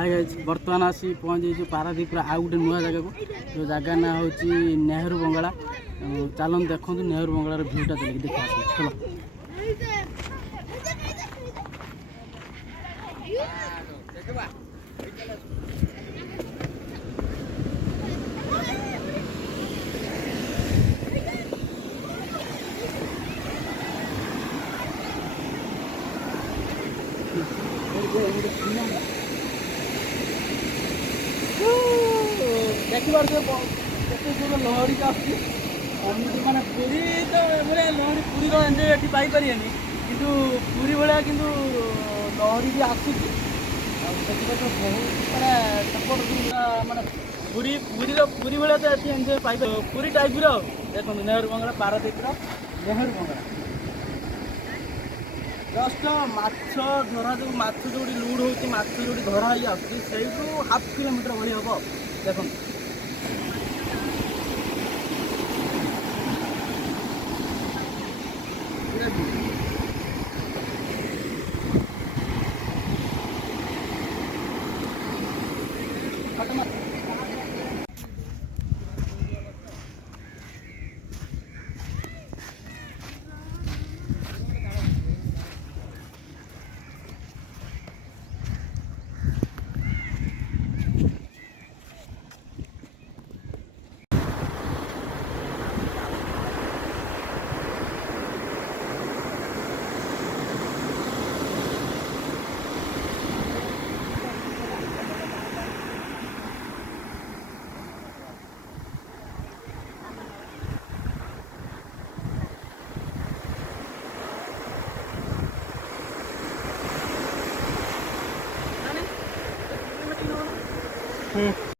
बर्तमान आसी पहुँची पारादीप आउ गोटे नुआ जगह को जो जगह ना हूँ नेहरू बंगला। चलन देखो नेहरू बंगलार भ्यूटा देखा चलो। देखिए लहरी का माने पूरी तो लहरी पूरी एंजय ये पाइपर कि पूरी भाया कि लहरी भी आसूँ तो बहुत माने सपोर्ट माने पूरी पूरी पूरी भाया तो ये एंजय पाइप पूरी टाइप देखो नेहरू बंगला पारादीप नेहरू बंगला जस्ट माछ धरा जो माछ जो लुड हो माछ जो धरा ही आसू हाफ किलोमीटर भाई हम देखो।